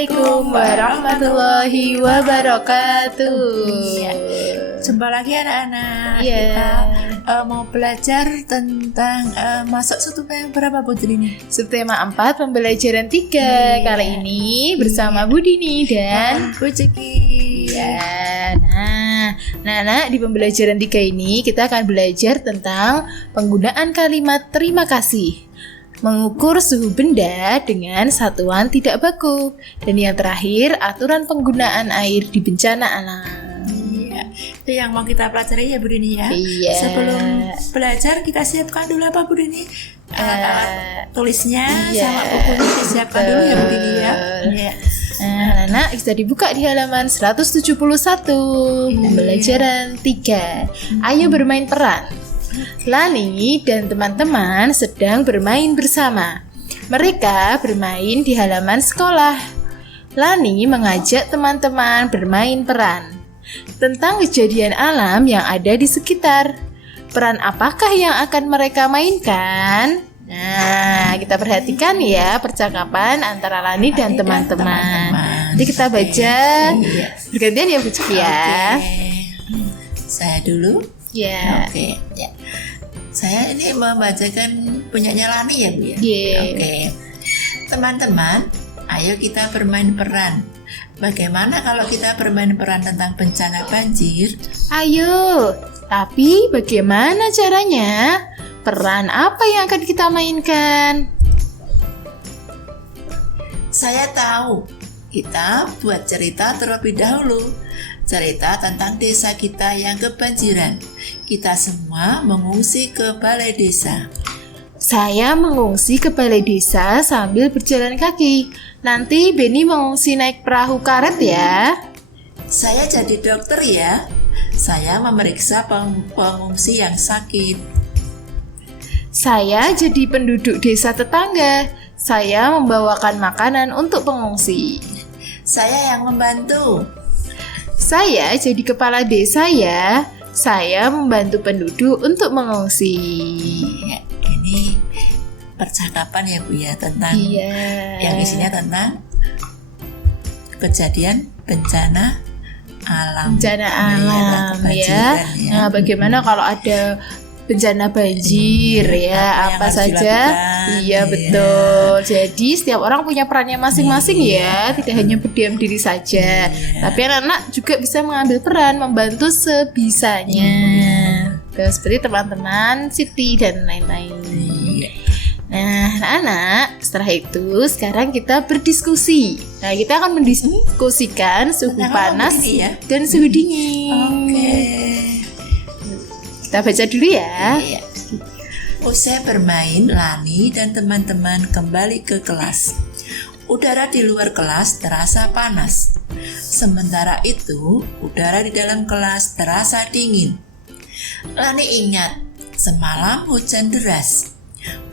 Assalamualaikum warahmatullahi wabarakatuh. Jumpa lagi anak-anak. Iya. Kita mau belajar tentang masuk subtema yang berapa Putri ini? Subtema 4 pembelajaran 3. Kali ini bersama Bu Dini dan Bu Ciki. Ya. Nah, di pembelajaran 3 ini kita akan belajar tentang penggunaan kalimat terima kasih, mengukur suhu benda dengan satuan tidak baku, dan yang terakhir aturan penggunaan air di bencana alam. Iya, itu yang mau kita pelajari ya Bu Dini ya. Iya. Sebelum belajar kita siapkan dulu apa Bu Dini? Alat tulisnya sama bukunya disiapkan dulu ya Bu Dini ya. Iya. Nah, bisa dibuka di halaman 171 pembelajaran 3. Ayo bermain peran. Lani dan teman-teman sedang bermain bersama. Mereka bermain di halaman sekolah. Lani mengajak teman-teman bermain peran tentang kejadian alam yang ada di sekitar. Peran apakah yang akan mereka mainkan? Nah, kita perhatikan ya percakapan antara Lani dan teman-teman. Nanti kita baca bergantian ya Bu Ciki ya. Saya dulu. Ya. Oke. Ya. Saya ini membacakan punyanya Lani ya Bu ya. Oke. Teman-teman, ayo kita bermain peran. Bagaimana kalau kita bermain peran tentang bencana banjir? Ayo, tapi bagaimana caranya? Peran apa yang akan kita mainkan? Saya tahu. Kita buat cerita terlebih dahulu. Cerita tentang desa kita yang kebanjiran. Kita semua mengungsi ke balai desa. Saya mengungsi ke balai desa sambil berjalan kaki. Nanti Benny mengungsi naik perahu karet ya. Saya jadi dokter ya. Saya memeriksa pengungsi yang sakit. Saya jadi penduduk desa tetangga. Saya membawakan makanan untuk pengungsi. Saya yang membantu. Saya jadi kepala desa ya. Saya membantu penduduk untuk mengungsi. Ya, ini percakapan ya Bu ya tentang yang isinya tentang kejadian bencana alam. Bencana alam ya. Nah, bagaimana kalau ada bencana banjir ya, apa saja? Iya, betul. Jadi setiap orang punya perannya masing-masing ya, tidak hanya berdiam diri saja. Tapi anak-anak juga bisa mengambil peran, membantu sebisanya. Seperti teman-teman Siti dan lain-lain. Nah, anak-anak, setelah itu sekarang kita berdiskusi. Nah, kita akan mendiskusikan suhu panas dan suhu dingin. Oke. Kita baca dulu ya. Usai bermain, Lani dan teman-teman kembali ke kelas. Udara di luar kelas terasa panas. Sementara itu, udara di dalam kelas terasa dingin. Lani ingat, semalam hujan deras.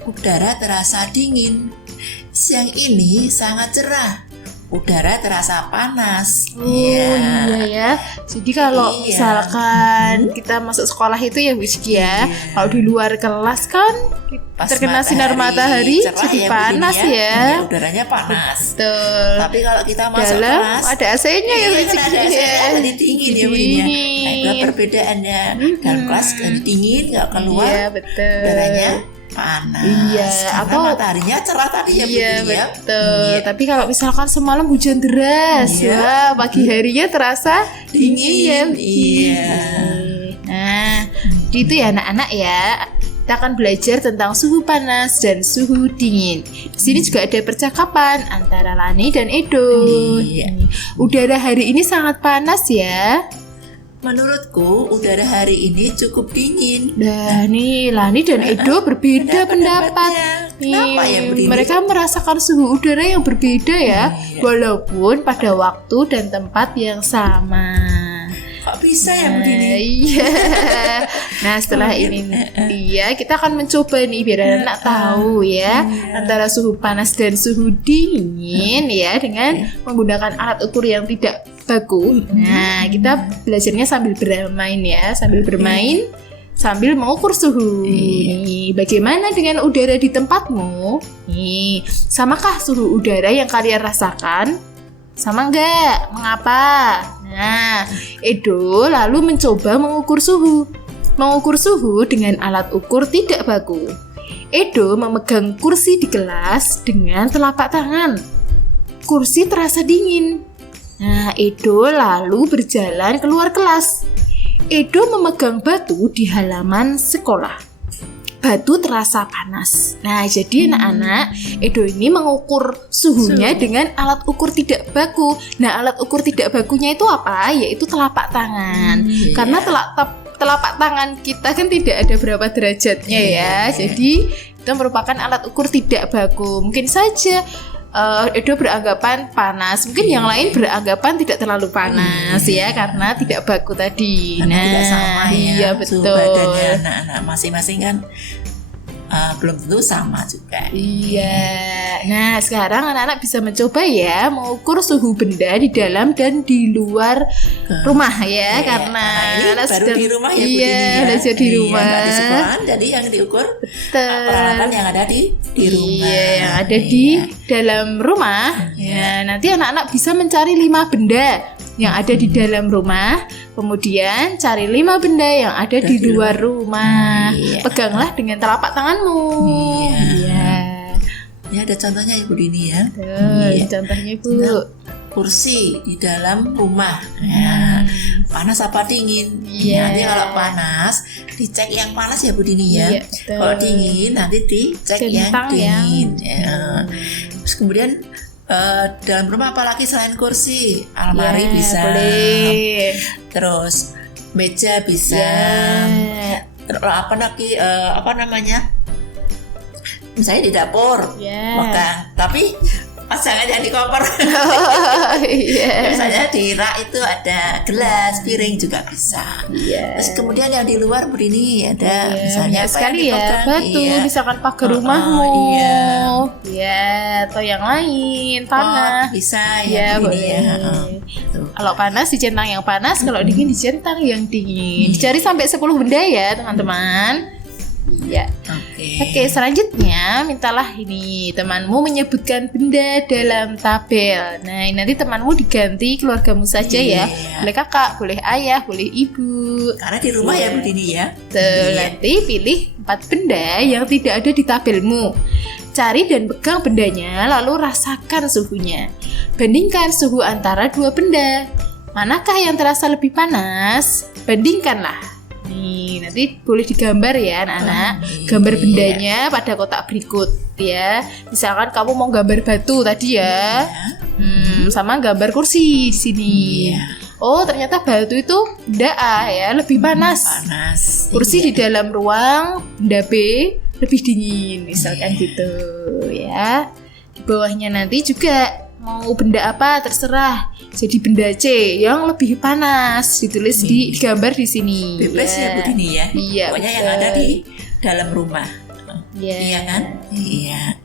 Udara terasa dingin. Siang ini sangat cerah. Udara terasa panas. Iya ya. Jadi kalau misalkan kita masuk sekolah itu ya Bu Ciki ya, kalau di luar kelas kan pas terkena sinar matahari jadi panas ya. Udaranya panas. Betul. Tapi kalau kita masuk dalam kelas ada AC-nya ya Bu Ciki. Jadi dingin ya Bu ya. Nah, itu perbedaannya. Dalam kelas jadi dingin, nggak keluar. Iya, betul. Udaranya panas. Iya, atau mataharinya cerah tadi ya Bu. Iya, betul. Tapi kalau misalkan semalam hujan deras, wah, pagi harinya terasa dingin ya. Iya. Nah, itu ya anak-anak ya. Kita akan belajar tentang suhu panas dan suhu dingin. Di sini juga ada percakapan antara Lani dan Edo. Udara hari ini sangat panas ya. Menurutku udara hari ini cukup dingin. Nah, nih Lani dan Edo berbeda pendapat. Kenapa ya Bu Dini? Mereka merasakan suhu udara yang berbeda ya, walaupun pada waktu dan tempat yang sama. Kok bisa ya Bu Dini? Iya. Nah, setelah ini kita akan mencoba nih biar anak tahu ya antara suhu panas dan suhu dingin ya dengan menggunakan alat ukur yang tidak baku. Nah, kita belajarnya sambil bermain ya, sambil bermain sambil mengukur suhu. Nih, bagaimana dengan udara di tempatmu? Nih, samakah suhu udara yang kalian rasakan? Sama enggak? Mengapa? Nah, Edo lalu mencoba mengukur suhu. Mengukur suhu dengan alat ukur tidak baku. Edo memegang kursi di kelas dengan telapak tangan. Kursi terasa dingin. Nah, Edo lalu berjalan keluar kelas. Edo memegang batu di halaman sekolah. Batu terasa panas. Nah, jadi anak-anak, Edo ini mengukur suhunya dengan alat ukur tidak baku. Nah, alat ukur tidak bakunya itu apa? Yaitu telapak tangan. Karena telapak tangan kita kan tidak ada berapa derajatnya ya. Jadi itu merupakan alat ukur tidak baku. Mungkin saja Edo beranggapan panas, mungkin yang lain beranggapan tidak terlalu panas ya, karena tidak baku tadi. Karena tidak sama ya. Iya Suhu betul. badannya anak-anak masing-masing kan belum tentu sama juga. Iya. Nah, sekarang anak-anak bisa mencoba ya mengukur suhu benda di dalam dan di luar rumah ya, karena ini anak baru di rumah ya Bu iya, Dini ya. belajar di rumah. Nggak di sekolahan, jadi yang diukur peralatan yang ada di rumah. Iya, yang ada di dalam rumah. Ya, nanti anak-anak bisa mencari 5 benda yang ada di dalam rumah. Kemudian cari 5 benda yang ada di luar rumah. Peganglah dengan telapak tanganmu. Iya. Ini ada contohnya ya Bu Dini ya. Contohnya Bu. Kursi di dalam rumah. Ya. Panas apa dingin? Nanti kalau panas dicek yang panas ya Bu Dini ya. Kalau dingin nanti dicek yang dingin. Ya. Terus kemudian dalam rumah apalagi selain kursi, almari bisa, boleh. Terus meja bisa, terus apa namanya? Misalnya di dapur, makan, tapi jangan jadi kompor. Misalnya di rak itu ada gelas, piring juga bisa. Terus kemudian yang di luar begini ada misalnya sekali ya, batu, misalkan pagar rumahmu, atau yang lain, tanah, bisa ya, boleh. Kalau panas dicentang yang panas, kalau dingin dicentang yang dingin. Dicari sampai 10 benda ya teman-teman. Iya. Oke, selanjutnya mintalah ini temanmu menyebutkan benda dalam tabel. Nah, nanti temanmu diganti keluargamu saja ya. Boleh kakak, boleh ayah, boleh ibu. Karena di rumah ya Bu Dini ya. Nanti pilih 4 benda yang tidak ada di tabelmu. Cari dan pegang bendanya, lalu rasakan suhunya. Bandingkan suhu antara 2 benda. Manakah yang terasa lebih panas? Bandingkanlah. Nih, nanti boleh digambar ya anak-anak. Gambar bendanya pada kotak berikut ya. Misalkan kamu mau gambar batu tadi ya. Sama gambar kursi di sini. Oh, ternyata batu itu benda A ya, lebih panas. Kursi di dalam ruang, benda B lebih dingin, misalkan gitu ya. Di bawahnya nanti juga mau benda apa terserah. Jadi benda C yang lebih panas ditulis di gambar di sini. Bebas ya Bu Dini ya. Iya. Pokoknya yang ada di dalam rumah. Iya kan? Iya.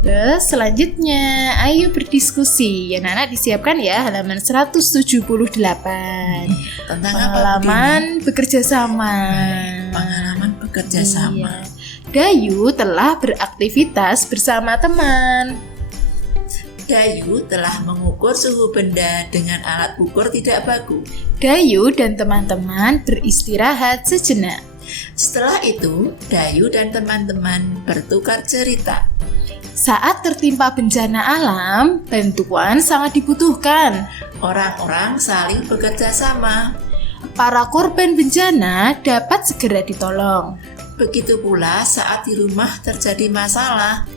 Terus selanjutnya, ayo berdiskusi. Ya, anak disiapkan ya halaman 178. Tentang pengalaman bekerja sama. Pengalaman bekerja sama. Dayu telah beraktivitas bersama teman. Dayu telah mengukur suhu benda dengan alat ukur tidak baku. Dayu dan teman-teman beristirahat sejenak. Setelah itu, Dayu dan teman-teman bertukar cerita. Saat tertimpa bencana alam, bantuan sangat dibutuhkan. Orang-orang saling bekerja sama. Para korban bencana dapat segera ditolong. Begitu pula saat di rumah terjadi masalah.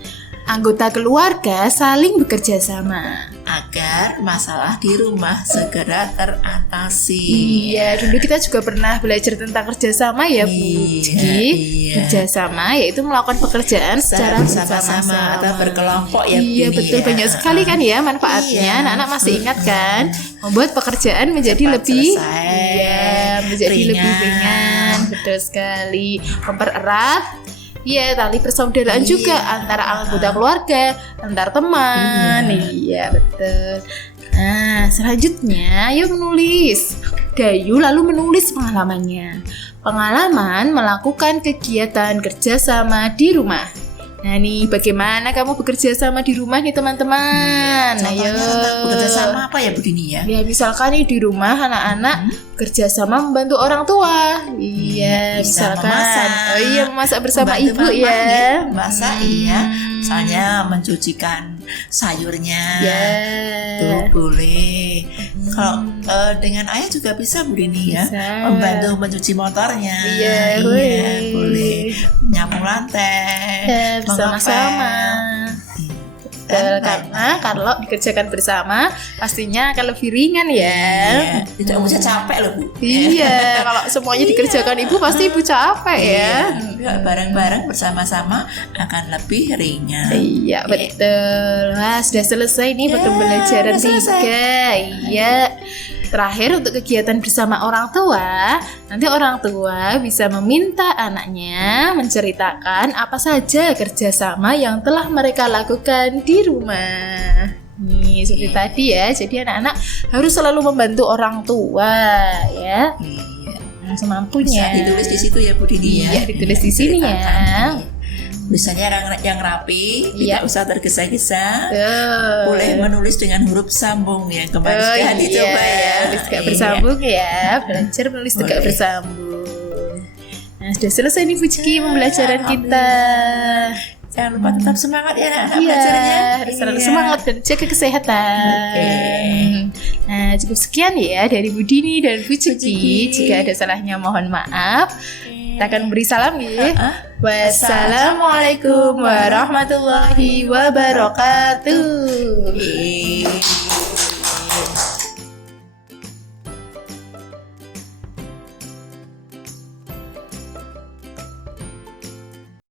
Anggota keluarga saling bekerja sama agar masalah di rumah segera teratasi. Iya, dulu kita juga pernah belajar tentang kerjasama ya Bu. Kerjasama yaitu melakukan pekerjaan secara bersama-sama atau berkelompok ya. Iya betul, banyak sekali kan ya manfaatnya. Anak-anak masih ingat kan? Membuat pekerjaan menjadi lebih lebih ringan. Betul sekali. Mempererat tali persaudaraan juga antara anggota keluarga, antar teman. Iya, betul. Nah, selanjutnya ayo menulis. Dayu lalu menulis pengalamannya. Pengalaman melakukan kegiatan kerjasama di rumah. Nah nih, bagaimana kamu bekerja sama di rumah nih teman-teman? Contohnya tentang bekerja sama apa ya Bu Dini ya? Ya misalkan nih di rumah anak-anak bekerja sama membantu orang tua. Iya, bisa misalkan. memasak. Oh iya, memasak bersama Membantu ibu mama, ya. Masak iya. Misalnya mencucikan sayurnya. Ya. Tuh boleh. Kalau dengan ayah juga bisa Bu Dini ya. Bisa. Membantu mencuci motornya. Iya, boleh. Nyapu lantai. Ya, bersama-sama. Betul, karena kalau dikerjakan bersama pastinya akan lebih ringan ya. Iya, tidak usah capek loh Bu. Iya, kalau semuanya dikerjakan ibu pasti ibu capek ya. Iya, bareng-bareng bersama-sama akan lebih ringan. Iya, betul. Wah, sudah selesai nih pembelajaran udah selesai. 3. Iya. Terakhir untuk kegiatan bersama orang tua, nanti orang tua bisa meminta anaknya menceritakan apa saja kerjasama yang telah mereka lakukan di rumah. Nih, seperti tadi ya. Jadi anak-anak harus selalu membantu orang tua ya. Iya. Semampunya. Bisa ditulis di situ ya Bu Dini ya. Iya, ditulis di sini ya. Misalnya yang rapi, Iya. tidak usah tergesa-gesa. Tuh. Boleh menulis dengan huruf sambung ya. Kemarin sudah dicoba ya. Menulis tegak bersambung ya. Belajar menulis tegak Boleh. bersambung. Nah, sudah selesai nih Bu Ciki pembelajaran kita. Jangan lupa tetap semangat ya anak-anak Iya, belajarnya. harus selalu Iya. semangat dan jaga kesehatan. Oke. Nah, cukup sekian ya dari Bu Dini dan Bu Ciki. Ciki. Jika ada salahnya mohon maaf. Kita akan beri salam ya. Wassalamualaikum warahmatullahi wabarakatuh.